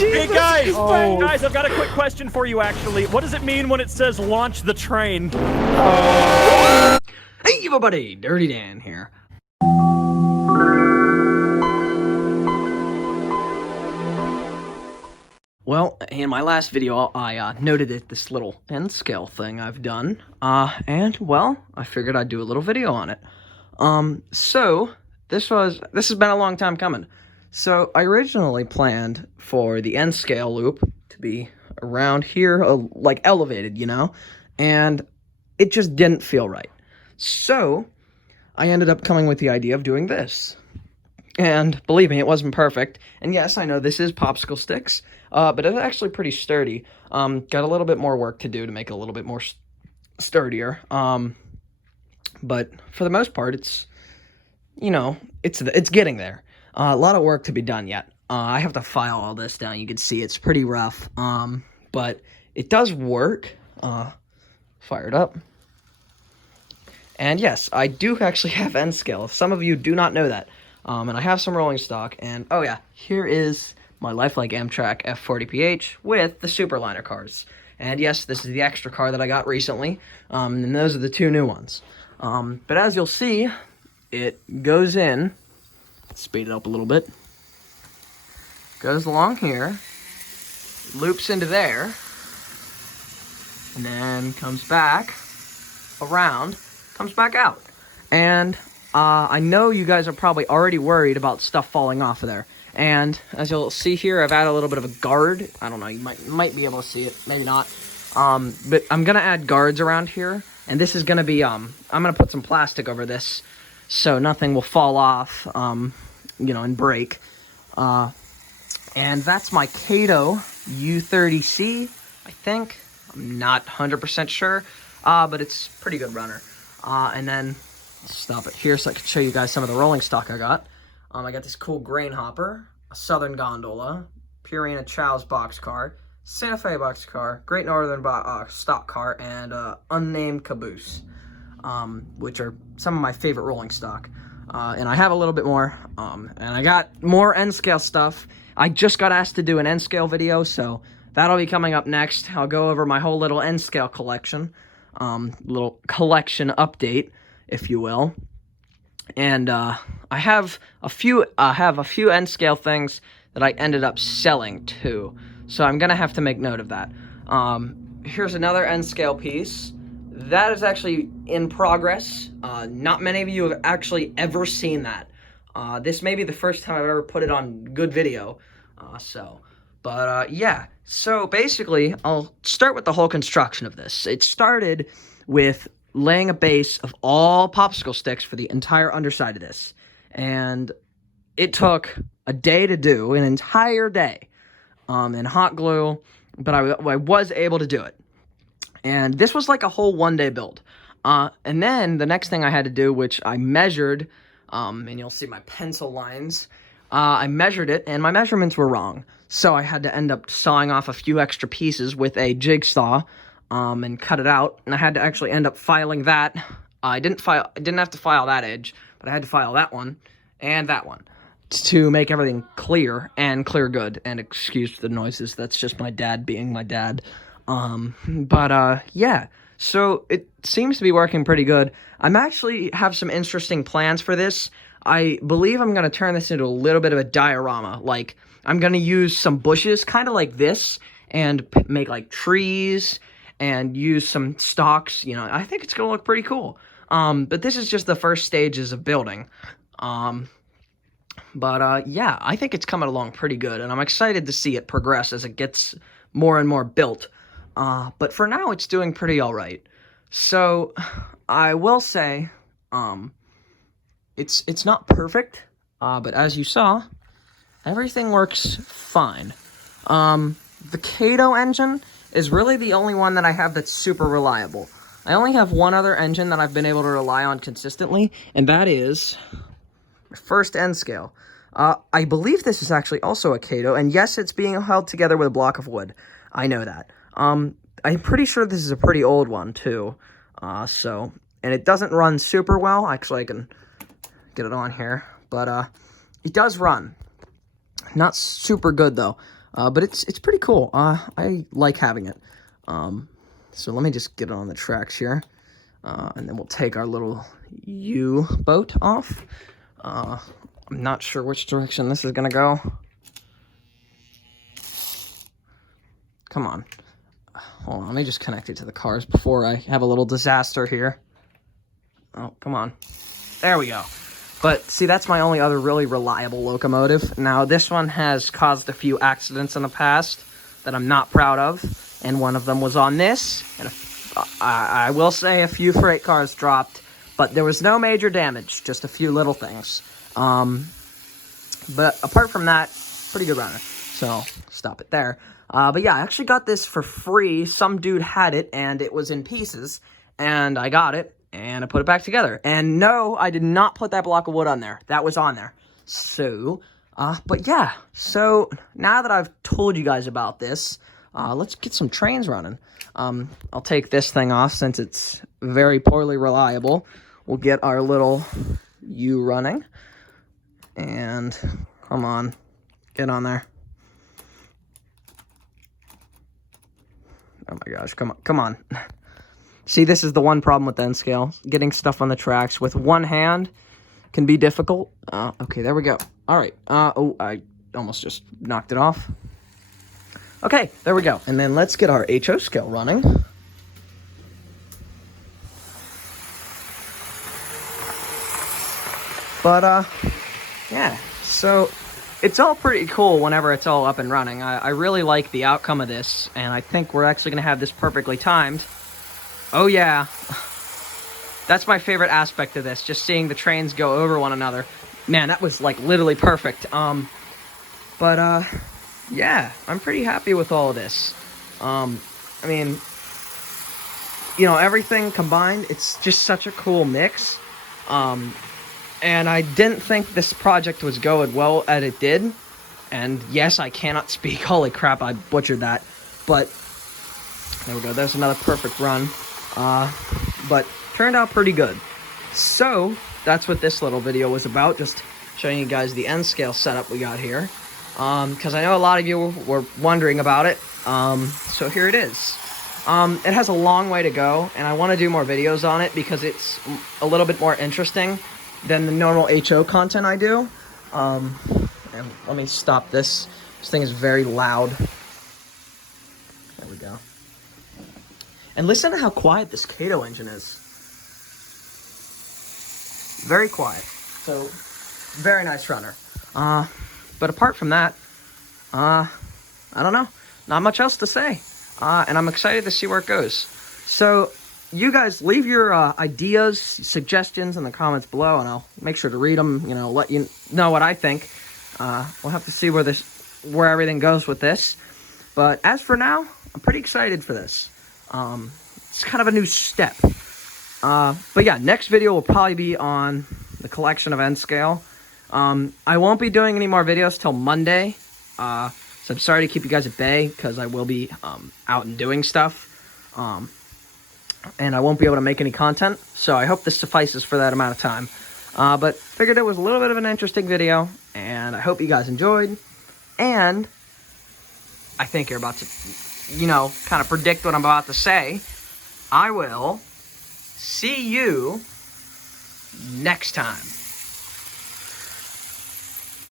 Hey guys, Oh. guys, I've got a quick question for you. Actually, what does it mean when it says launch the train? Hey everybody, Dirty Dan here. Well, in my last video, I noted this little N scale thing I've done, and well, I figured I'd do a little video on it. So this has been a long time coming. So I originally planned for the N scale loop to be around here, like elevated, you know, and it just didn't feel right. So I ended up coming with the idea of doing this. And believe me, it wasn't perfect. And yes, I know this is popsicle sticks, but it's actually pretty sturdy. Got a little bit more work to do to make it a little bit more sturdier. But for the most part, it's, you know, it's getting there. A lot of work to be done yet. I have to file all this down. You can see it's pretty rough. But it does work. Fire it up. And yes, I do actually have N scale. Some of you do not know that. And I have some rolling stock, and oh yeah, here is my Lifelike Amtrak F40PH with the Superliner cars. And yes, this is the extra car that I got recently, and those are the two new ones. But as you'll see, it goes in, speed it up a little bit, goes along here, loops into there, and then comes back around, comes back out. And I know you guys are probably already worried about stuff falling off of there. And as you'll see here, I've added a little bit of a guard. I don't know, you might be able to see it, maybe not. But I'm gonna add guards around here, and this is gonna be I'm gonna put some plastic over this so nothing will fall off, you know, and break. And that's my Kato U30C, I think. I'm not 100% sure, but it's a pretty good runner. And then stop it here so I can show you guys some of the rolling stock I got. I got this cool grain hopper, a Southern Gondola, Purina Chow's boxcar, Santa Fe boxcar, Great Northern stock car, and unnamed caboose, which are some of my favorite rolling stock. And I have a little bit more, and I got more N-scale stuff. I just got asked to do an N-scale video, so that'll be coming up next. I'll go over my whole little N-scale collection, little collection update, if you will. And I have a few N-scale things that I ended up selling too, so I'm gonna have to make note of that. Here's another N-scale piece that is actually in progress. Not many of you have actually ever seen that. This may be the first time I've ever put it on good video. Yeah. So basically, I'll start with the whole construction of this. It started with laying a base of all popsicle sticks for the entire underside of this. And it took a day to do, an entire day, in hot glue, but I was able to do it. And this was like a whole one-day build. And then the next thing I had to do, which I measured, and you'll see my pencil lines, I measured it, and my measurements were wrong. So I had to end up sawing off a few extra pieces with a jigsaw, and cut it out, and I had to actually end up filing that. I didn't have to file that edge, but I had to file that one and that one to make everything clear and clear good. And excuse the noises, that's just my dad being my dad. Yeah, so it seems to be working pretty good. I'm actually have some interesting plans for this. I believe I'm gonna turn this into a little bit of a diorama. Like, I'm gonna use some bushes, kind of like this, and make like trees, and use some stalks. You know, I think it's gonna look pretty cool. But this is just the first stages of building. Yeah, I think it's coming along pretty good, and I'm excited to see it progress as it gets more and more built. But for now, it's doing pretty all right. So I will say, it's not perfect, but as you saw, everything works fine. The Kato engine is really the only one that I have that's super reliable. I only have one other engine that I've been able to rely on consistently, and that is my first N-scale. I believe this is actually also a Kato, and yes, it's being held together with a block of wood. I know that. I'm pretty sure this is a pretty old one, too. And it doesn't run super well. Actually, I can get it on here, but it does run. Not super good, though. But it's pretty cool. I like having it. So let me just get it on the tracks here. And then we'll take our little U-boat off. I'm not sure which direction this is gonna go. Come on. Hold on, let me just connect it to the cars before I have a little disaster here. Oh, come on. There we go. But, see, that's my only other really reliable locomotive. Now, this one has caused a few accidents in the past that I'm not proud of. And one of them was on this. And I will say a few freight cars dropped. But there was no major damage. Just a few little things. But apart from that, pretty good runner. So, stop it there. But yeah, I actually got this for free. Some dude had it, and it was in pieces. And I got it. And I put it back together. And no, I did not put that block of wood on there. That was on there. So, but yeah. So, now that I've told you guys about this, let's get some trains running. I'll take this thing off since it's very poorly reliable. We'll get our little U running. And, come on. Get on there. Oh my gosh, come on. See, this is the one problem with the N scale. Getting stuff on the tracks with one hand can be difficult. Okay, there we go. All right. Oh, I almost just knocked it off. Okay, there we go. And then let's get our HO scale running. But, yeah. So, it's all pretty cool whenever it's all up and running. I really like the outcome of this, and I think we're actually going to have this perfectly timed. Oh yeah, that's my favorite aspect of this, just seeing the trains go over one another. Man, that was like literally perfect. Yeah, I'm pretty happy with all of this. I mean, you know, everything combined, it's just such a cool mix. And I didn't think this project was going well as it did. And yes, I cannot speak. Holy crap, I butchered that. But there we go, there's another perfect run. But turned out pretty good. So, that's what this little video was about, just showing you guys the N scale setup we got here. Because I know a lot of you were wondering about it. So here it is. It has a long way to go, and I want to do more videos on it because it's a little bit more interesting than the normal HO content I do. And let me stop this. This thing is very loud. There we go. And listen to how quiet this Kato engine is. Very quiet. So, very nice runner. But apart from that, I don't know. Not much else to say. And I'm excited to see where it goes. So, you guys leave your ideas, suggestions in the comments below, and I'll make sure to read them, you know, let you know what I think. We'll have to see where everything goes with this. But as for now, I'm pretty excited for this. It's kind of a new step. But yeah, next video will probably be on the collection of N scale. I won't be doing any more videos till Monday. So I'm sorry to keep you guys at bay because I will be out and doing stuff. And I won't be able to make any content. So I hope this suffices for that amount of time. But figured it was a little bit of an interesting video. And I hope you guys enjoyed. And I think you're about to, you know, kind of predict what I'm about to say. I will see you next time.